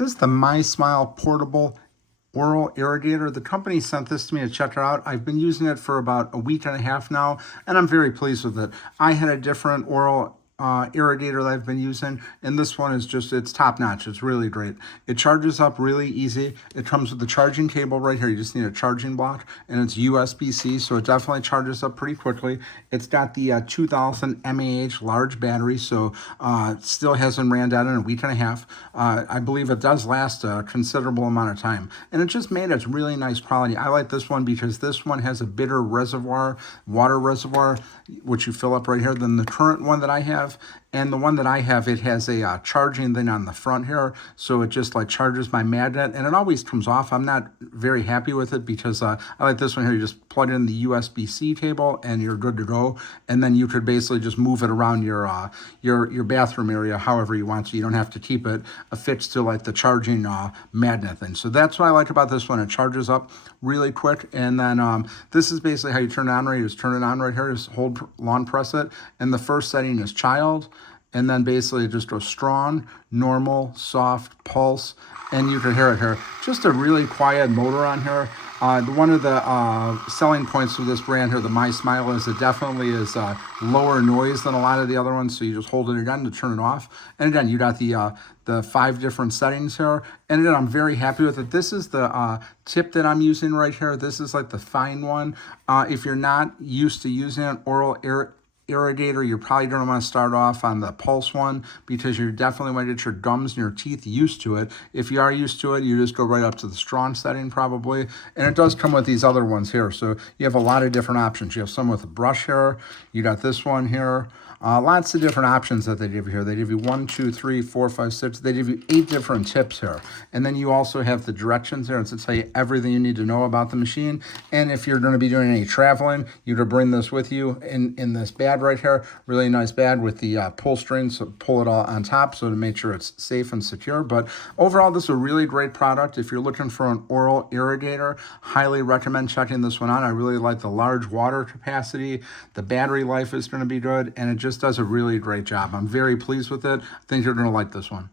This is the MySmile portable oral irrigator. The company sent this to me to check it out. I've been using it for about a week and a half now, and I'm very pleased with it. I had a different oral irrigator that I've been using, and this one is just, it's top notch. It's really great. It charges up really easy. It comes with the charging cable right here. You just need a charging block, and it's USB-C, so it definitely charges up pretty quickly. It's got the 2000 mAh large battery, so it still hasn't ran down in a week and a half. I believe it does last a considerable amount of time, and it just made it really nice quality. I like this one because this one has a bigger reservoir, water reservoir, which you fill up right here, than the current one that I have. And the one that I have, it has a charging thing on the front here, so it just like charges my magnet, and it always comes off. I'm not very happy with it because I like this one here. You just plug in the USB-C cable and you're good to go, and then you could basically just move it around your bathroom area however you want, so you don't have to keep it affixed to like the charging magnet thing. So that's what I like about this one. It charges up really quick, and then this is basically how you turn it on. Right, you just turn it on right here, just hold long press it, and the first setting is child. And then basically it just goes strong, normal, soft, pulse, and you can hear it here. Just a really quiet motor on here. One of the selling points of this brand here, the MySmile, is it definitely is lower noise than a lot of the other ones. So you just hold it again to turn it off. And again, you got the 5 different settings here. And again, I'm very happy with it. This is the tip that I'm using right here. This is like the fine one. If you're not used to using an oral irrigator, you're probably going to want to start off on the pulse one because you definitely want to get your gums and your teeth used to it. If you are used to it, you just go right up to the strong setting probably. And it does come with these other ones here, so you have a lot of different options. You have some with a brush here, you got this one here. Lots of different options that they give you here. They give you 1, 2, 3, 4, 5, 6. They give you 8 different tips here. And then you also have the directions there to tell you everything you need to know about the machine. And if you're going to be doing any traveling, you could bring this with you in this bag right here. Really nice bag with the pull string, so pull it all on top so to make sure it's safe and secure. But overall, this is a really great product. If you're looking for an oral irrigator, highly recommend checking this one out. I really like the large water capacity. The battery life is going to be good, and it just does a really great job. I'm very pleased with it. I think you're going to like this one.